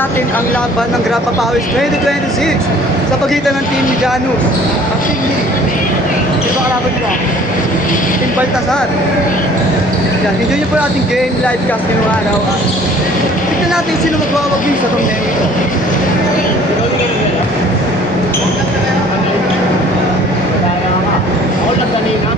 natin ang laban ng Grappa Pawis 2026 sa pagitan ng team ni Janus at team ni sino ba kalaban nila? Team Baltasar. Yan, enjoy nyo po yung ating game live cast ngayong araw at tignan natin sino magwawagi sa torneo ito. Ako lang kanina.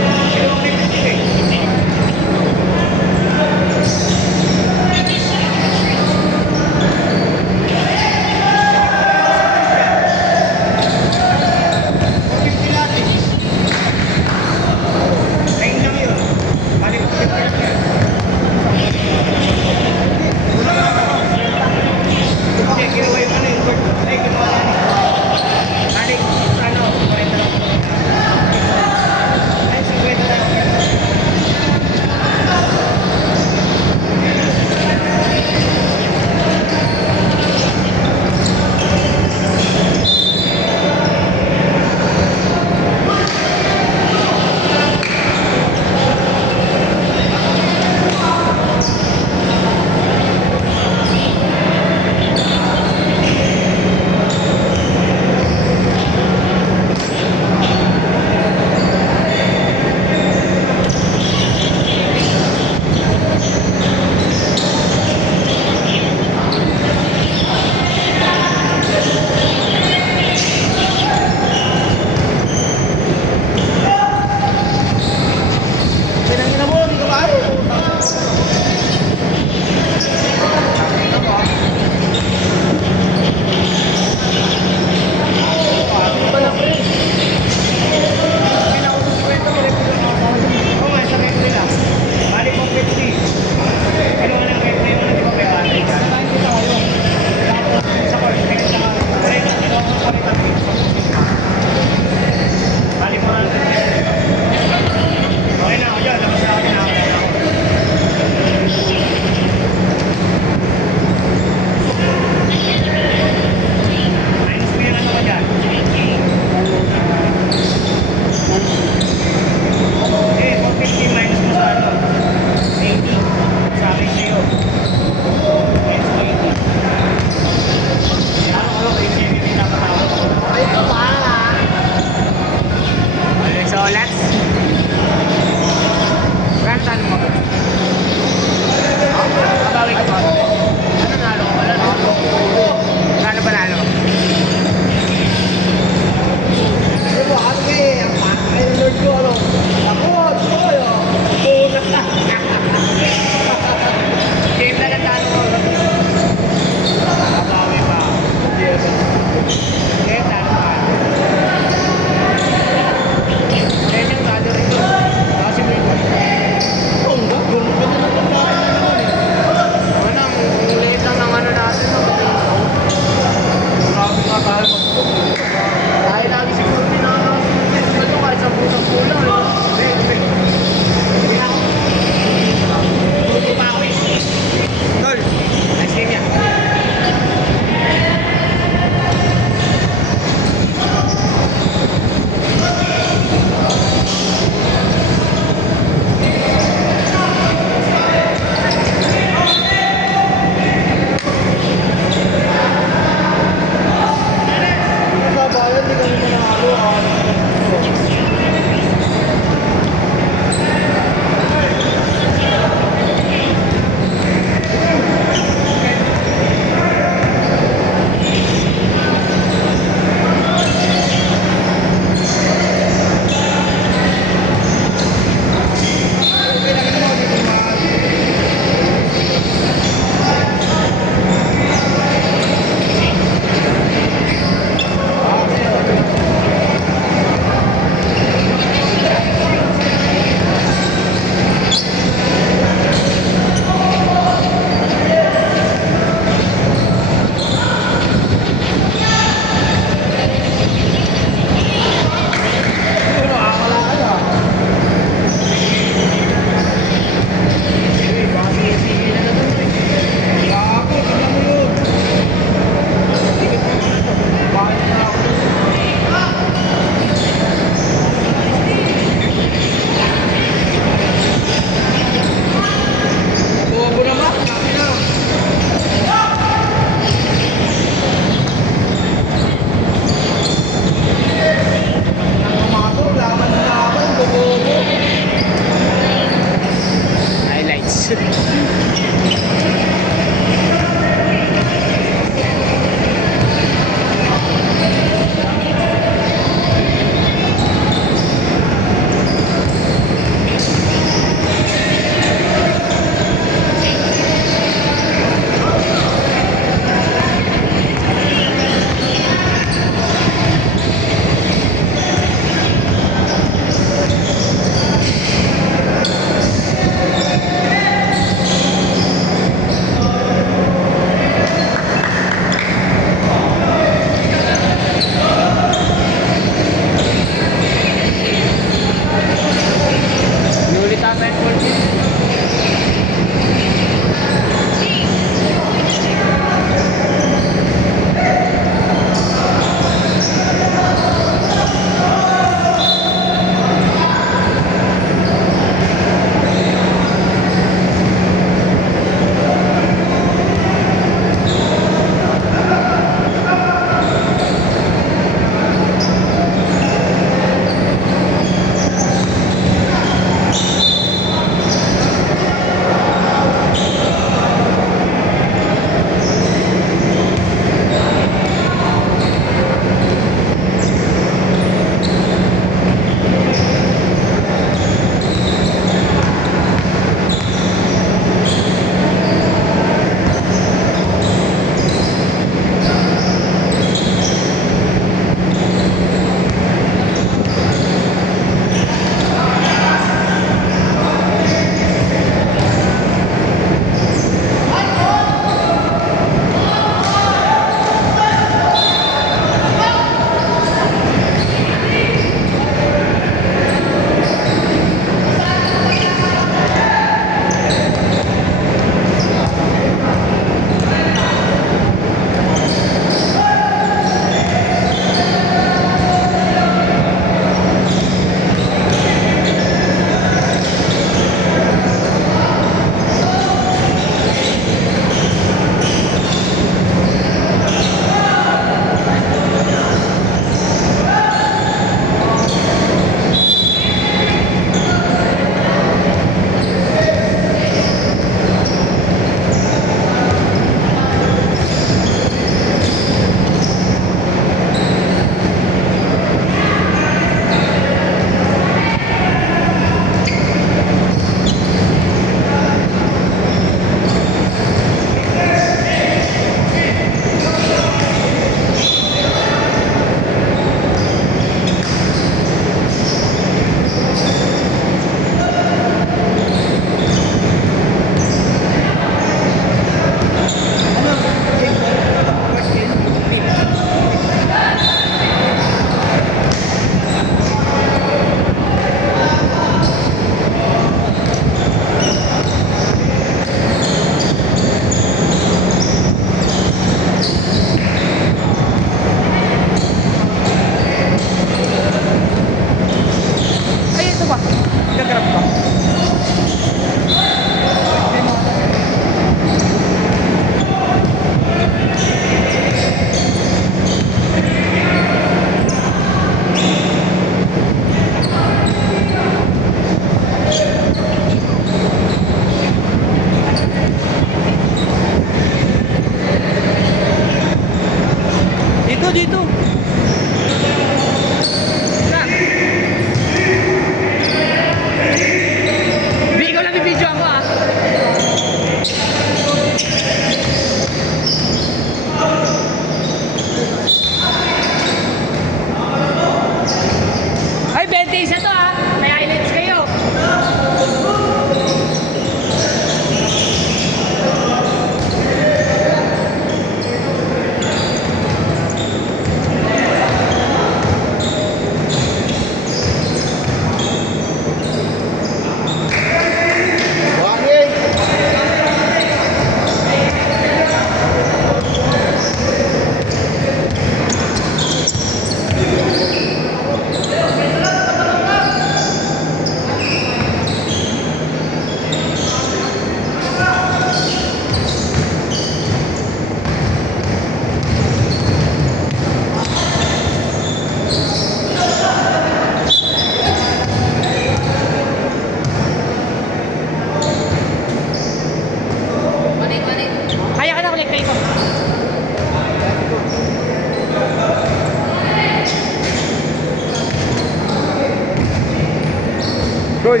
Roy.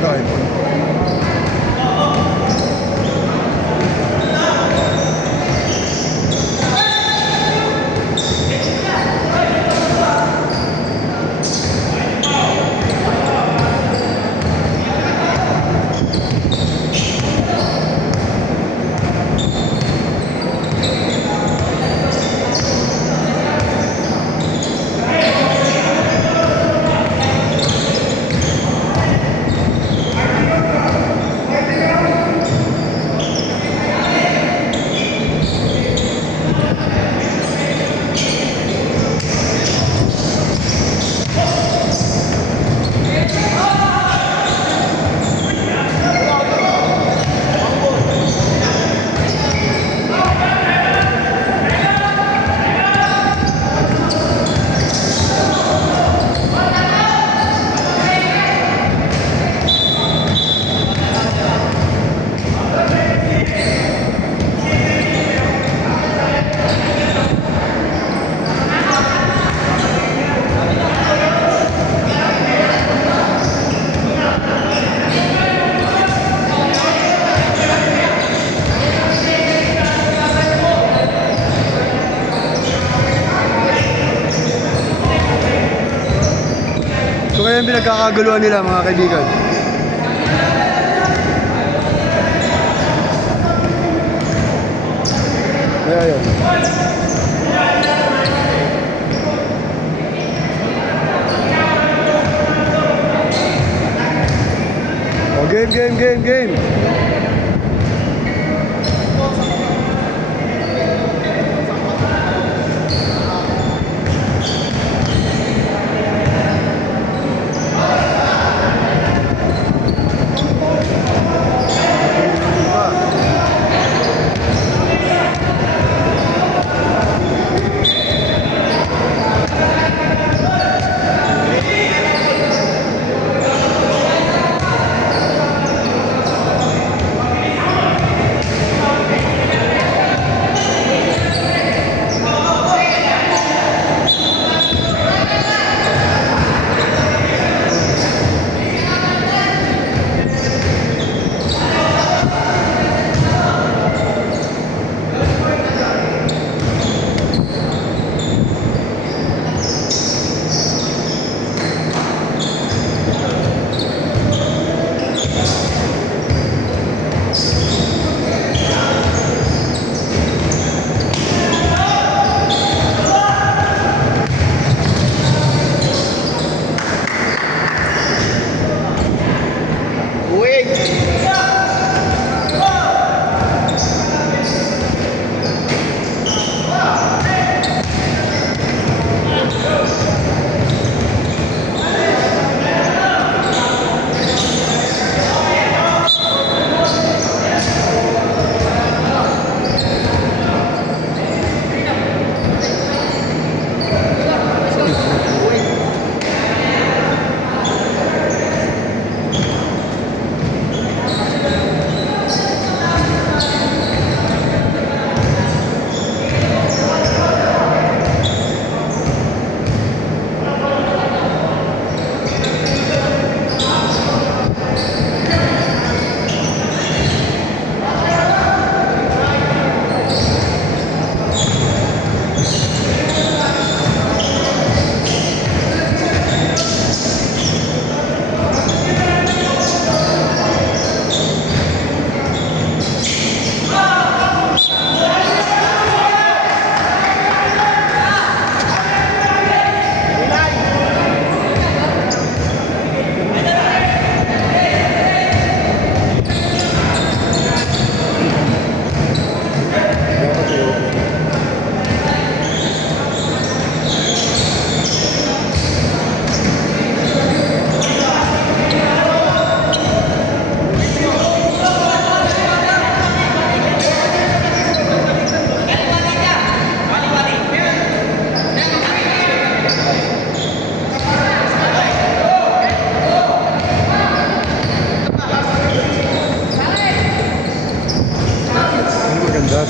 Patayin. So kaya yung pinagkakaguluhan nila mga kaibigan. Kaya yun. Oh, game.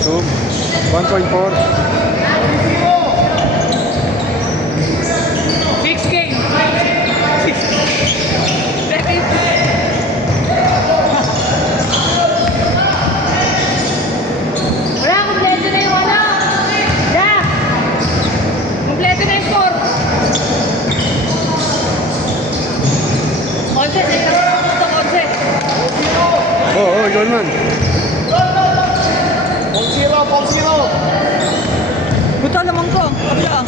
So 1.4 Buta naman ko. Kabila.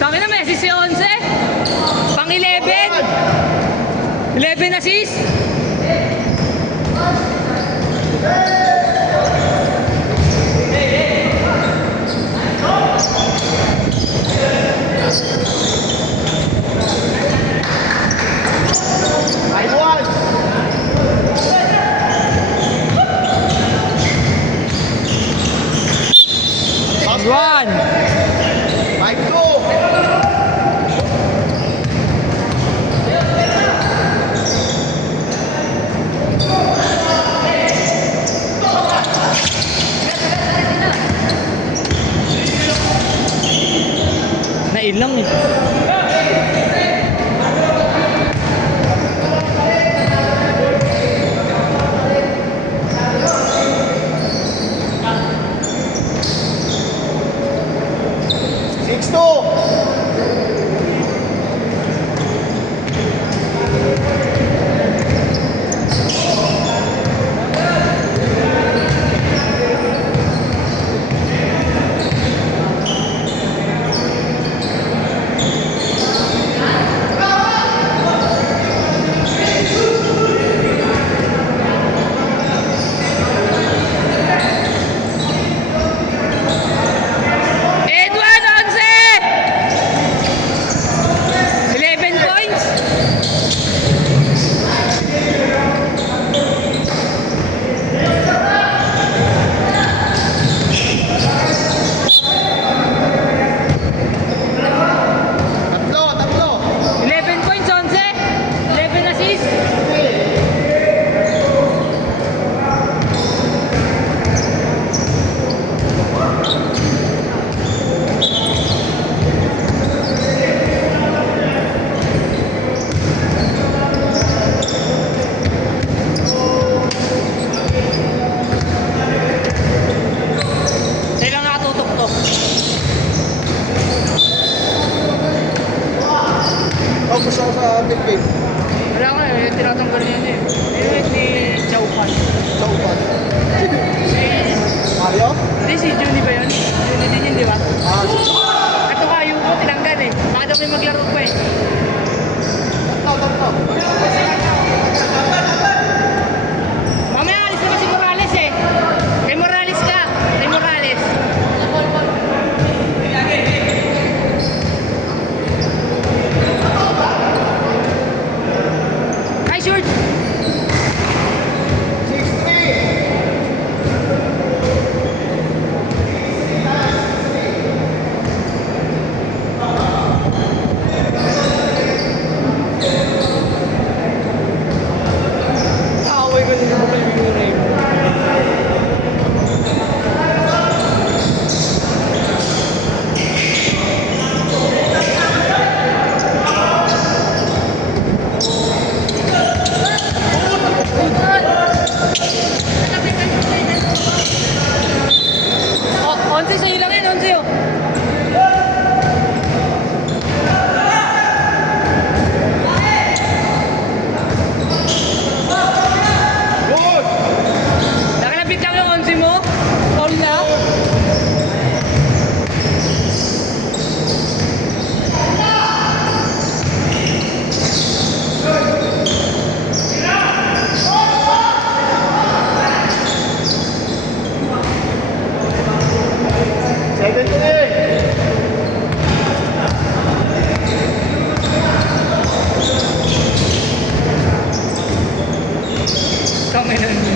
Tangin na, Messi si 11. Pang 11. 11 assist. One. Nailang eh. Edward, 11! 11 points. Tatlo. 11 points, 11. 11 assists. Kailang nakatutok to. Tapos ako sa big game. Wala ko eh, tinatanggal niya eh. Ni Chaupan. Chaupan. Mario? Hindi, si Juni ba yun? Juni din yun, di ba? Ah, Ito kayo ko, tinanggal eh. Baka daw may maglaro pa eh. tatlo. Mamaya alis naman si Morales eh. Kay Morales ka. Kay Morales. Hi, Short. 11 sa'yo lang yan, 11 oh. Nakalapit lang yung 11 mo. All na. Kami na yun.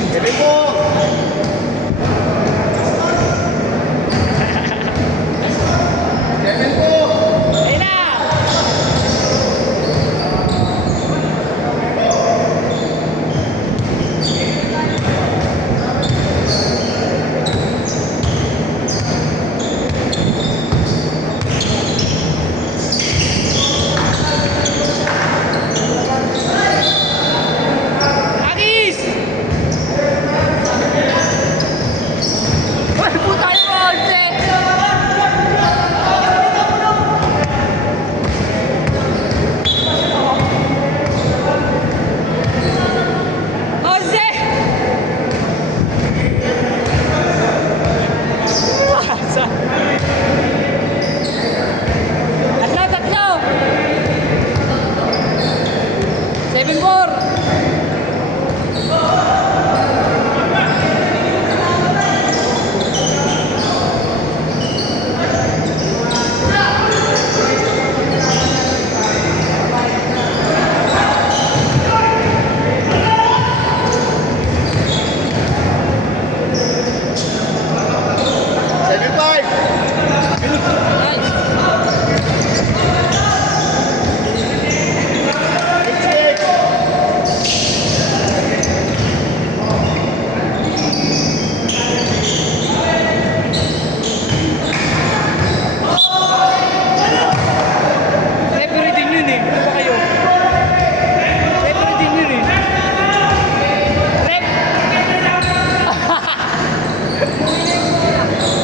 Ayun na!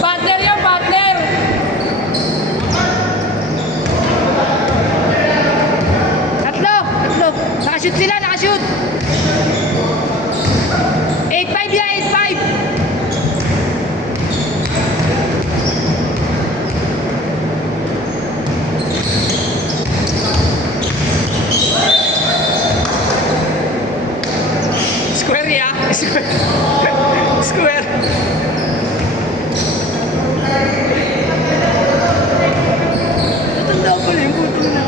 Partner yun, partner! Tatlo! Tatlo! Nakashoot sila, nakashoot! 8-5 yan, 8-5! Square ya? Square. Square. Natanda ko pala yung puto na.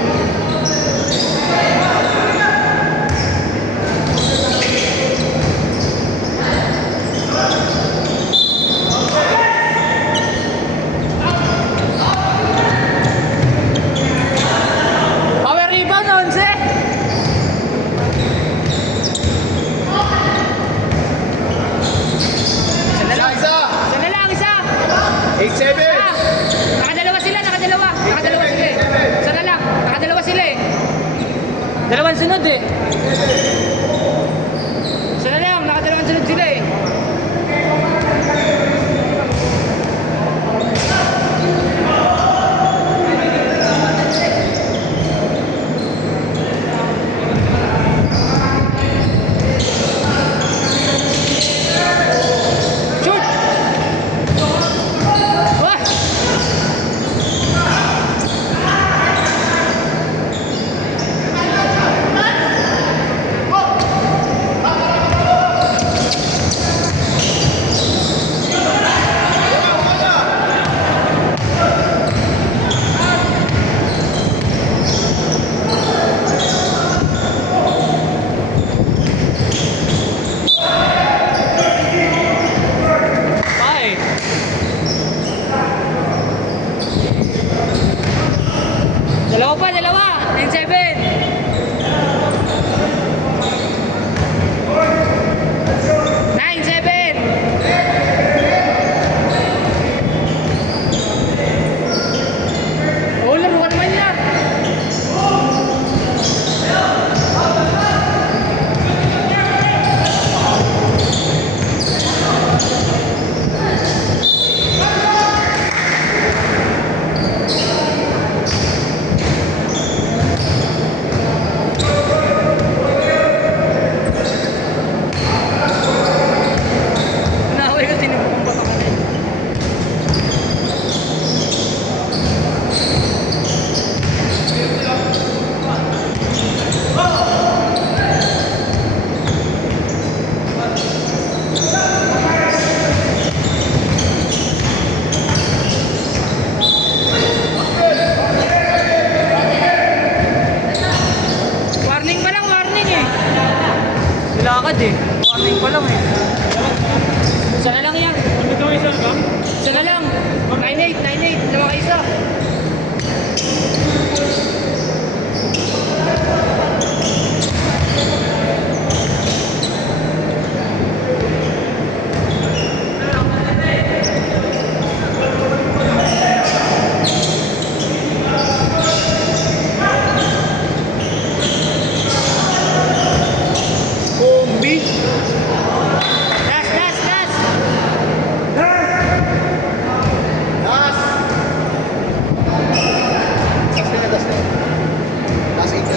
Power rebound, 11. Isa na lang. Isa na lang, isa. 8-7. Ah, nakadalawa sila, nakadalawa. Nakadalawa sila eh. Isa na lang, nakadalawa sila eh. Dalawang sunod eh. Isa na lang, nakadalawang sunod sila eh. Shoot! Wah! Bye. Dalawa pa, dalawa. 9-7. 9-7. Oh, laro ka naman yan. Naway ko tinipong bata ka na eh. Warning pa lang, warning eh. Silakad eh. Warning pa lang eh. Isa na lang yan. Isa na lang. 9-8, 9-8. Dalawa ka isa. Bombi. Last, last, last. Last. Last 8 na.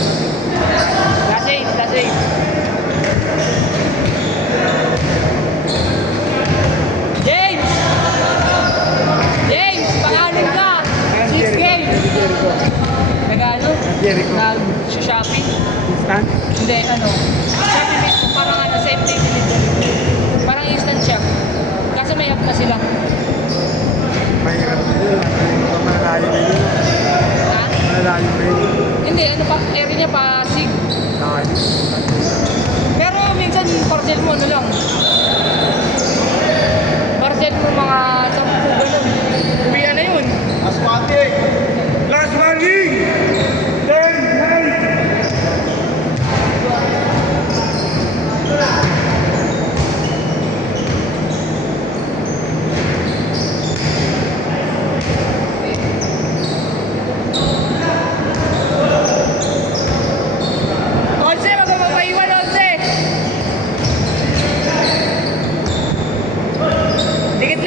Last 8, last 8. James! James, pangalan ka! 6 game! Nag-ano? Jericho. Nag-shopping? Instant? Hindi, ano? Shopping mismo, parang ano, same day delivery. Parang instant shop. Kaso may app na sila. Mahirap na yun. Malalim na yun. Ha? Malalim na yun. Hindi, ano pa, area niya Pasig. Lalim. Pero minsan, parcel mo, ano lang. Parcel mo mga 10 ganun. Uwian na yun. Last one. Last warning! 10-9! Onse, magpapaiwan, Onse! Dikit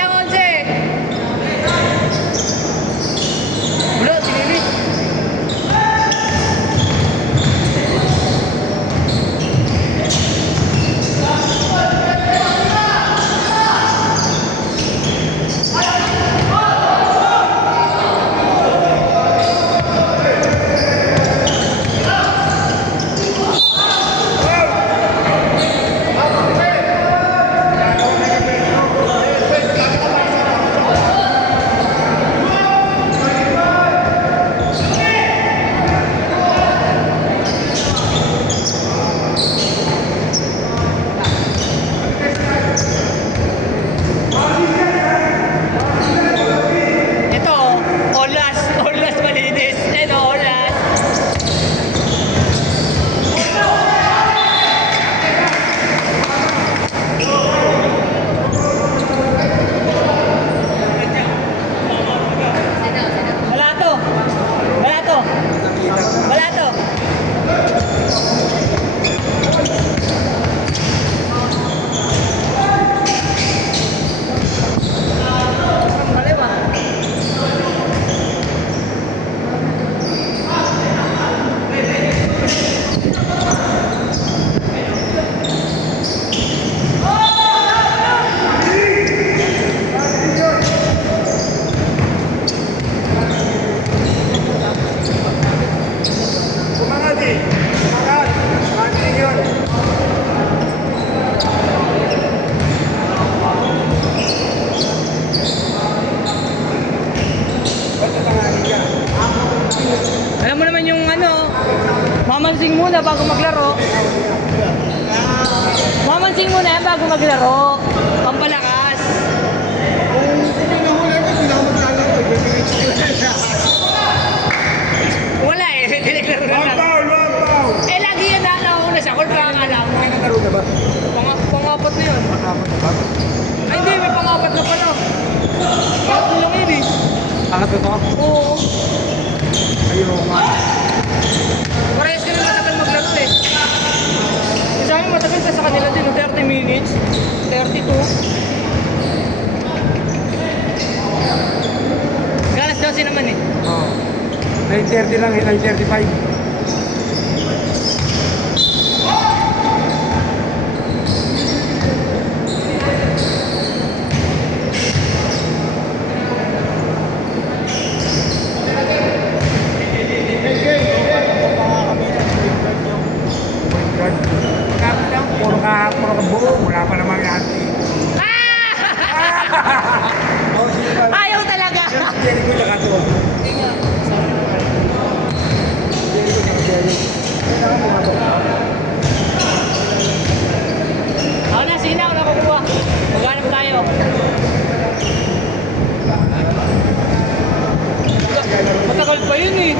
Mamansing muna bago maglaro. Mamansing muna yan bago maglaro. Pampalakas. Kung hindi na huli ko, hindi na ako maglalaro. Ibibigay ko siya. Wala eh. Naglaro na lang. Eh, lagi yan na sa call pa ang alam. May naglaro na ba? Pangapat na yun. Pang-apat na ba? Ay, hindi. May pangapat na pala. Pangapat lang yun eh. Pangat ko to? Oo. Ayaw nga. Parehas ka na matagal maglaro eh. Sa amin matagal sa kanila din. 30 minutes. 32. Galas 12 naman eh. Oo. 9:30 lang, 9:35. Puro ka buo, wala pa namang yan. Ayaw talaga. Jericho na ka to. Ako na, sige na ako nakukuha. Maghanap tayo. Matagal pa yun eh.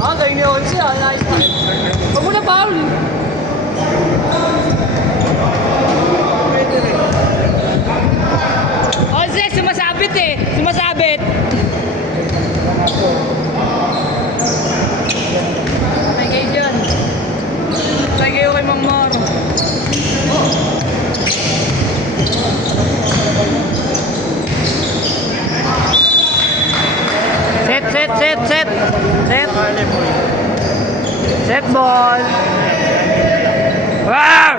Ah, kayo ni Onsi ah. Nice na. Huwag mo na foul. Onsi, sumasabit eh. Sumasabit. May kayo dyan. May kayo kay Mang Maro. Set. Set ball. Wow!